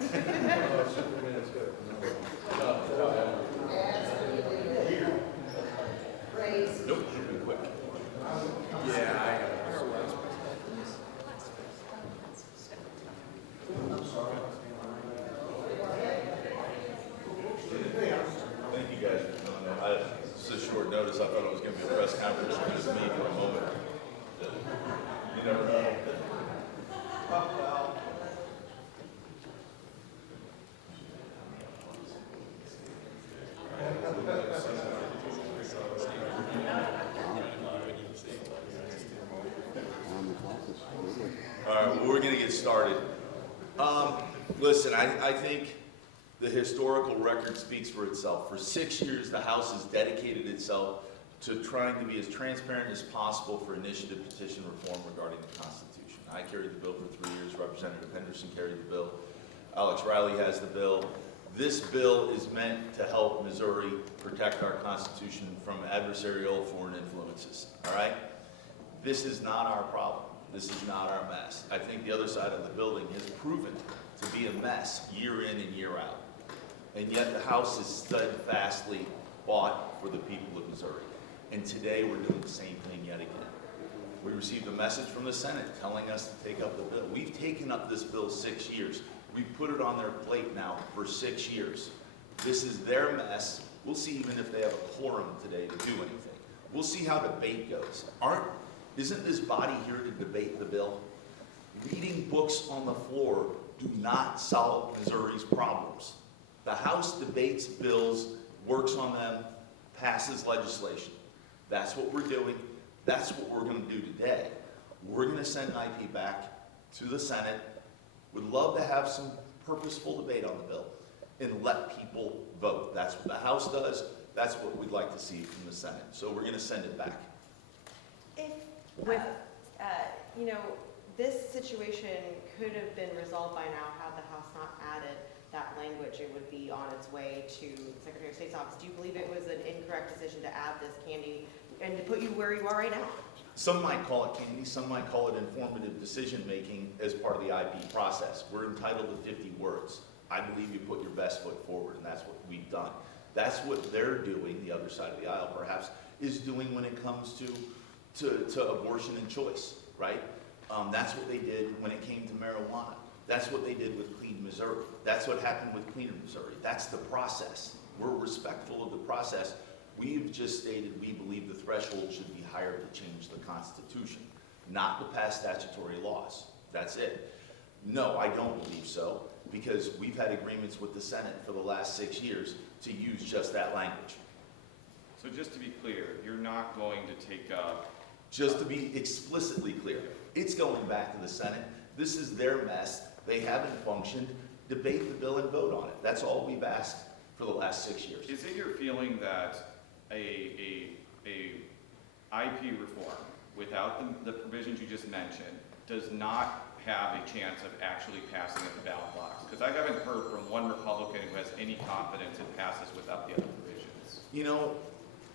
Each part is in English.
Nope, should be quick. Thank you guys for doing that. It's a short notice. I thought it was going to be a press conference with just me for a moment. You never know. All right, well, we're going to get started. Listen, I think the historical record speaks for itself. For 6 years, the House has dedicated itself to trying to be as transparent as possible for initiative petition reform regarding the Constitution. I carried the bill for 3 years. Representative Henderson carried the bill. Alex Riley has the bill. This bill is meant to help Missouri protect our Constitution from adversarial foreign influences, all right? This is not our problem. This is not our mess. I think the other side of the building has proven to be a mess year in and year out. And yet the House is steadfastly fought for the people of Missouri. And today we're doing the same thing yet again. We received a message from the Senate telling us to take up the bill. We've taken up this bill 6 years. We've put it on their plate now for 6 years. This is their mess. We'll see even if they have a quorum today to do anything. We'll see how debate goes. Isn't this body here to debate the bill? Reading books on the floor do not solve Missouri's problems. The House debates bills, works on them, passes legislation. That's what we're doing. That's what we're going to do today. We're going to send IP back to the Senate. We'd love to have some purposeful debate on the bill and let people vote. That's what the House does. That's what we'd like to see from the Senate. So we're going to send it back. This situation could have been resolved by now had the House not added that language. It would be on its way to the Secretary of State's office. Do you believe it was an incorrect decision to add this candy and to put you where you are right now? Some might call it candy, some might call it informative decision-making as part of the IP process. We're entitled to 50 words. I believe you put your best foot forward, and that's what we've done. That's what they're doing, the other side of the aisle perhaps, is doing when it comes to abortion and choice, right? That's what they did when it came to marijuana. That's what they did with Clean Missouri. That's what happened with Cleaner Missouri. That's the process. We're respectful of the process. We've just stated we believe the threshold should be higher to change the Constitution, not to pass statutory laws. That's it. No, I don't believe so, because we've had agreements with the Senate for the last 6 years to use just that language. So just to be clear, you're not going to take up... Just to be explicitly clear, it's going back to the Senate. This is their mess. They haven't functioned. Debate the bill and vote on it. That's all we've asked for the last 6 years. Is it your feeling that a IP reform without the provisions you just mentioned does not have a chance of actually passing at the ballot box? Because I haven't heard from one Republican who has any confidence it passes without the other provisions. You know,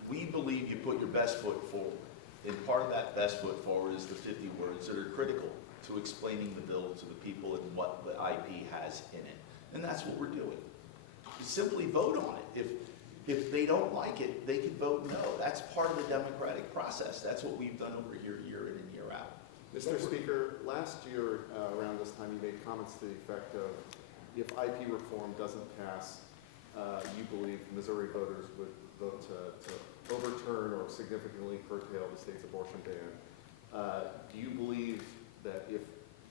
we believe you put your best foot forward. And part of that best foot forward is the 50 words that are critical to explaining the bill to the people and what the IP has in it. And that's what we're doing. Simply vote on it. If they don't like it, they can vote no. That's part of the democratic process. That's what we've done over here year in and year out. Mr. Speaker, last year around this time you made comments to the effect of if IP reform doesn't pass, you believe Missouri voters would vote to overturn or significantly curtail the state's abortion ban. Do you believe that if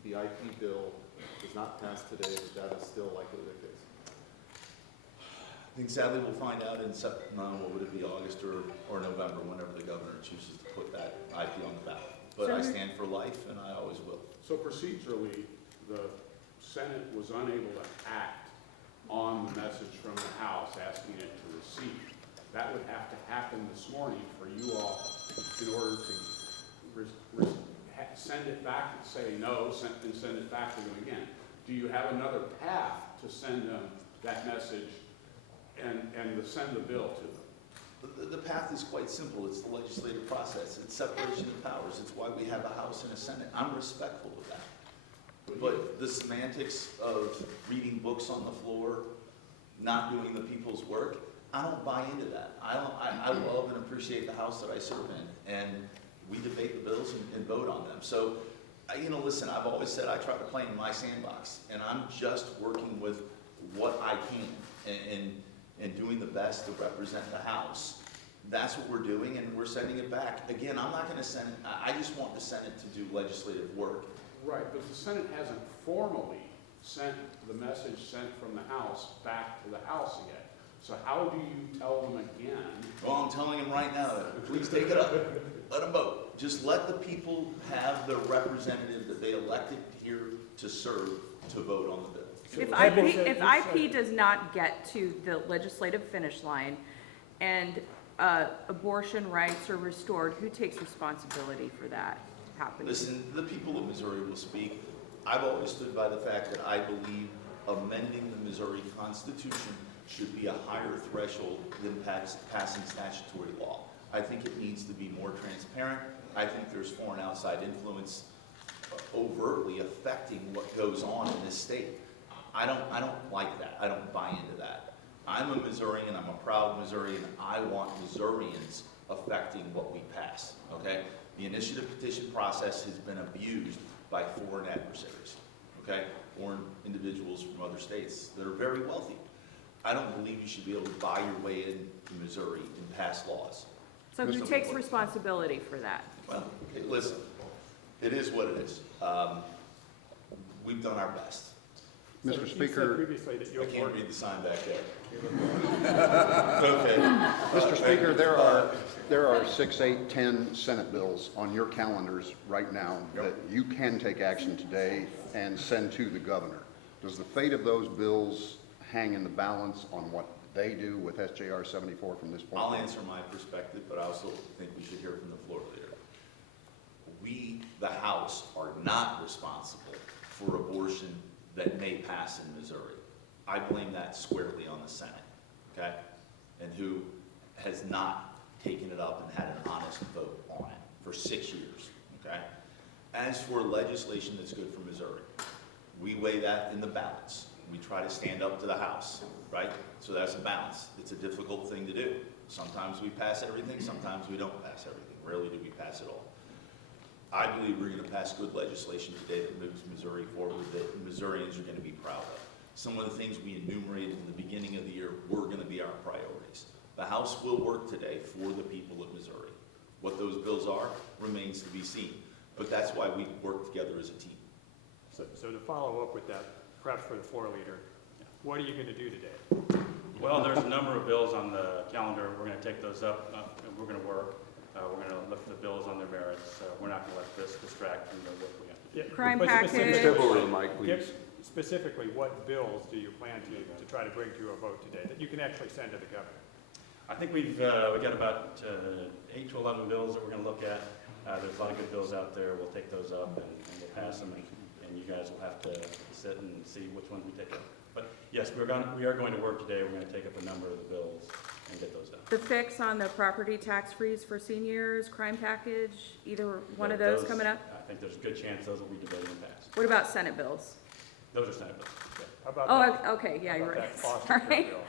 the IP bill does not pass today, that is still likely the case? I think sadly we'll find out in what would it be, August or November, whenever the governor chooses to put that IP on the ballot. But I stand for life, and I always will. So procedurally, the Senate was unable to act on the message from the House asking it to receive. That would have to happen this morning for you all in order to send it back and say no, and send it back to them again. Do you have another path to send them that message and send the bill to them? The path is quite simple. It's the legislative process. It's separation of powers. It's why we have a House and a Senate. I'm respectful of that. But the semantics of reading books on the floor, not doing the people's work, I don't buy into that. I love and appreciate the house that I serve in, and we debate the bills and vote on them. So, listen, I've always said I try to play in my sandbox, and I'm just working with what I can and doing the best to represent the house. That's what we're doing, and we're sending it back. Again, I'm not gonna send it, I just want the Senate to do legislative work. Right, but the Senate hasn't formally sent the message sent from the House back to the House yet. So how do you tell them again? Well, I'm telling them right now, please take it up. Let them vote. Just let the people have their representative that they elected here to serve to vote on the bill. If IP does not get to the legislative finish line and abortion rights are restored, who takes responsibility for that happening? Listen, the people of Missouri will speak. I've always stood by the fact that I believe amending the Missouri Constitution should be a higher threshold than passing statutory law. I think it needs to be more transparent. I think there's foreign outside influence overtly affecting what goes on in this state. I don't like that. I don't buy into that. I'm a Missourian, I'm a proud Missourian. I want Missourians affecting what we pass, okay? The initiative petition process has been abused by foreign adversaries, okay? Foreign individuals from other states that are very wealthy. I don't believe you should be able to buy your way into Missouri and pass laws. So who takes responsibility for that? Well, okay, listen, it is what it is. We've done our best. Mr. You Speaker, said previously that I you'll can't work. read the sign back there. Okay. Mr. Speaker, there are 6, 8, 10 Senate bills on your calendars right now that you can take action today and send to the governor. Does the fate of those bills hang in the balance on what they do with SJR 74 from this point I'll forward? answer my perspective, but I also think we should hear from the floor leader. We, the House, are not responsible for abortion that may pass in Missouri. I blame that squarely on the Senate, okay? And who has not taken it up and had an honest vote on it for 6 years, okay? As for legislation that's good for Missouri, we weigh that in the balance. We try to stand up to the House, right? So that's a balance. It's a difficult thing to do. Sometimes we pass everything, sometimes we don't pass everything. Rarely do we pass it all. I believe we're going to pass good legislation today that moves Missouri forward, that Missourians are going to be proud of. Some of the things we enumerated in the beginning of the year were going to be our priorities. The House will work today for the people of Missouri. What those bills are remains to be seen. But that's why we work together as a team. So to follow up with that, perhaps for the floor leader, what are you going to do today? Well, there's a number of bills on the calendar. We're going to take those up, and we're going to work. We're going to look at the bills on their merits. We're not going to let this distract from the work we have to do. Yeah, Crime but package. specifically- Step over to the mic, please. give Specifically, what bills do you plan to try to bring to a vote today that you can actually send to the governor? I think we got about 8 to 11 bills that we're going to look at. There's a lot of good bills out there. We'll take those up and we'll pass them, and you guys will have to sit and see which ones we take up. But yes, we are going to work today. We're going to take up a number of the bills and get those done. The fix on the property tax freeze for seniors, crime package, either one of those coming up? I think there's a good chance those will be debated and passed. What about Senate bills? Those are Senate bills. Yeah. How about Oh, okay, yeah, how you're about right. that foster Sorry. care bill?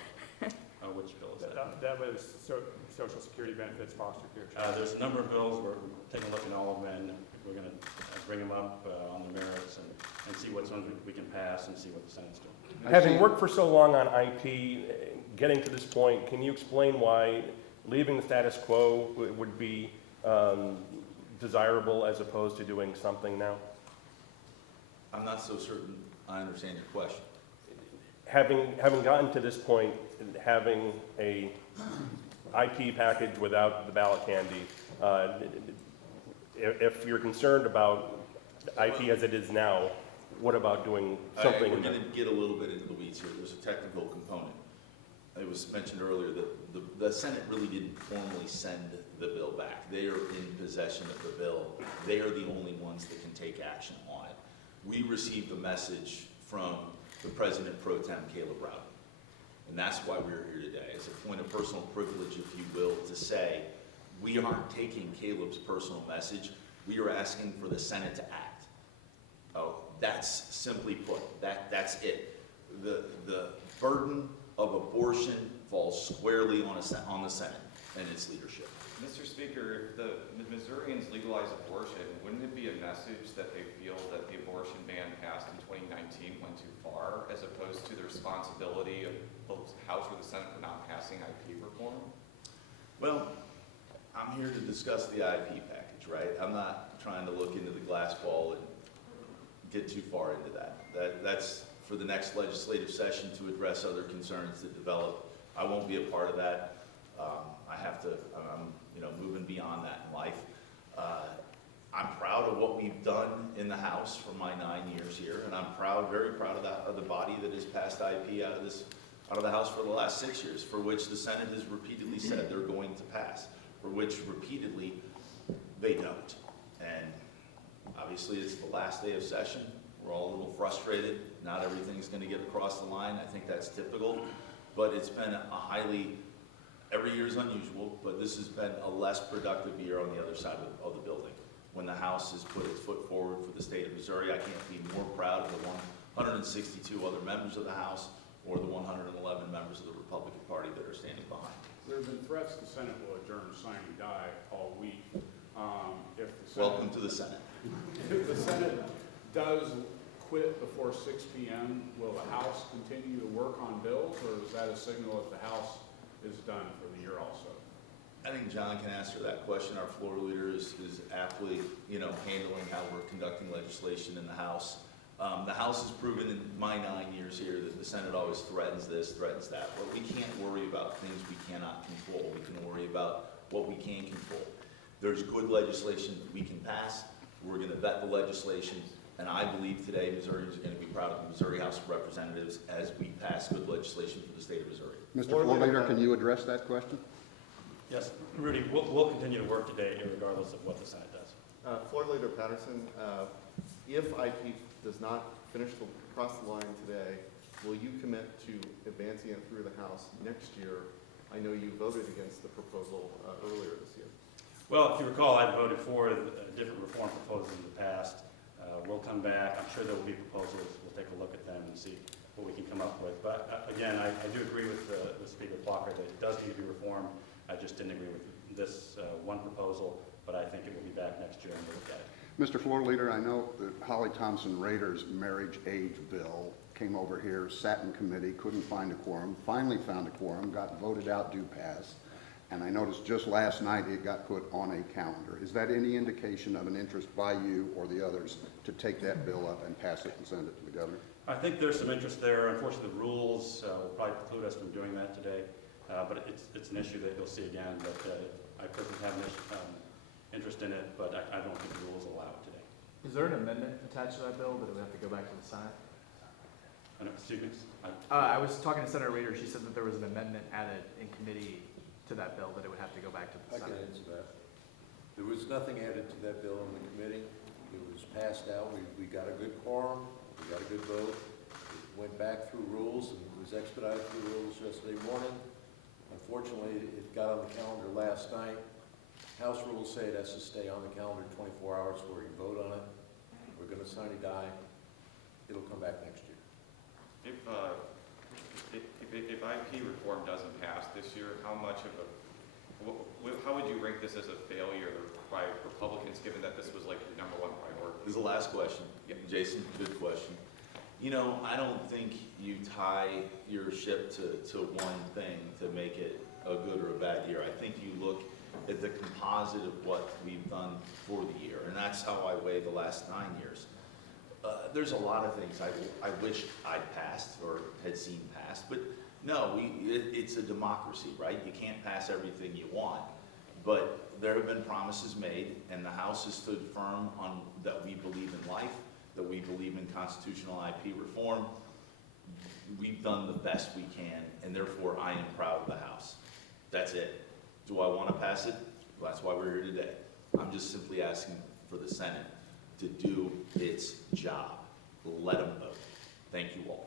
Which bill is that? That was Social Security benefits, foster care. There's a number of bills. We're taking a look at all of them, and we're going to bring them up on the merits and see what ones we can pass and see what the Senate's doing. Having worked for so long on IP, getting to this point, can you explain why leaving the status quo would be desirable as opposed to doing something now? I'm not so certain I understand your question. Having gotten to this point, having a IP package without the ballot candy, if you're concerned about IP as it is now, what about doing something? We're going to get a little bit into the weeds here. There's a technical component. It was mentioned earlier that the Senate really didn't formally send the bill back. They are in possession of the bill. They are the only ones that can take action on it. We received a message from the President Pro Tem, Caleb Rowden. And that's why we're here today. It's a point of personal privilege, if you will, to say we aren't taking Caleb's personal message. We are asking for the Senate to act. That's simply put, that's it. The burden of abortion falls squarely on the Senate and its leadership. Mr. Speaker, if the Missourians legalize abortion, wouldn't it be a message that they feel that the abortion ban passed in 2019 went too far, as opposed to the responsibility of both the House or the Senate for not passing IP reform? Well, I'm here to discuss the IP package, right? I'm not trying to look into the glass ball and get too far into that. That's for the next legislative session to address other concerns that develop. I won't be a part of that. I'm moving beyond that in life. I'm proud of what we've done in the House for my 9 years here, and I'm very proud of the body that has passed IP out of the House for the last 6 years, for which the Senate has repeatedly said they're going to pass, for which repeatedly they don't. And obviously it's the last day of session. We're all a little frustrated. Not everything's going to get across the line. I think that's typical, but it's been every year is unusual, but this has been a less productive year on the other side of the building. When the House has put its foot forward for the state of Missouri, I can't be more proud of the 162 other members of the House or the 111 members of the Republican Party that are standing behind. There have been threats the Senate will adjourn, sign, and die all week. If the Senate, Welcome to the Senate. If the Senate does quit before 6 p.m., will the House continue to work on bills, or is that a signal that the House is done for the year also? I think John can answer that question. Our floor leader is aptly, handling how we're conducting legislation in the House. The House has proven in my 9 years here that the Senate always threatens this, threatens that. But we can't worry about things we cannot control. We can worry about what we can control. There's good legislation that we can pass. We're going to vet the legislation. And I believe today Missourians are going to be proud of the Missouri House of Representatives as we pass good legislation for the state of Missouri. Mr. Floor Leader, can you address that question? Yes, Rudy, we'll continue to work today regardless of what the Senate does. Floor Leader Patterson, if IP does not cross the line today, will you commit to advancing it through the House next year? I know you voted against the proposal earlier this year. Well, if you recall, I voted for different reform proposals in the past. We'll come back. I'm sure there will be proposals. We'll take a look at them and see what we can come up with. But again, I do agree with Speaker Plocher that it does need to be reformed. I just didn't agree with this one proposal, but I think it will be back next year and we'll look at it. Mr. Floor Leader, I know that Holly Thompson Rader's marriage age bill came over here, sat in committee, couldn't find a quorum, finally found a quorum, got voted out, due pass. And I noticed just last night it got put on a calendar. Is that any indication of an interest by you or the others to take that bill up and pass it and send it to the governor? I think there's some interest there. Unfortunately, the rules will probably preclude us from doing that today. But it's an issue that you'll see again. But I personally have an interest in it, but I don't think the rules allow it today. Is there an amendment attached to that bill that it would have to go back to the Senate? Excuse me? I was talking to Senator Reeder. She said that there was an amendment added in committee to that bill that it would have to go back to the I can Senate. answer that. There was nothing added to that bill in the committee. It was passed out. We got a good quorum. We got a good vote. It went back through rules and it was expedited through rules yesterday morning. Unfortunately, it got on the calendar last night. House rules say it has to stay on the calendar 24 hours before you vote on it. We're going to sign a die. It'll come back next year. If IP reform doesn't pass this year, how would you rank this as a failure by Republicans, given that this was like the #1 priority? This is the last question. Jason, good question. I don't think you tie your ship to one thing to make it a good or a bad year. I think you look at the composite of what we've done for the year, and that's how I weigh the last 9 years. There's a lot of things I wish I'd passed or had seen passed, but no, it's a democracy, right? You can't pass everything you want, but there have been promises made, and the House has stood firm on that we believe in life, that we believe in constitutional IP reform. We've done the best we can, and therefore I am proud of the House. That's it. Do I want to pass it? Well, that's why we're here today. I'm just simply asking for the Senate to do its job. Let them vote. Thank you all.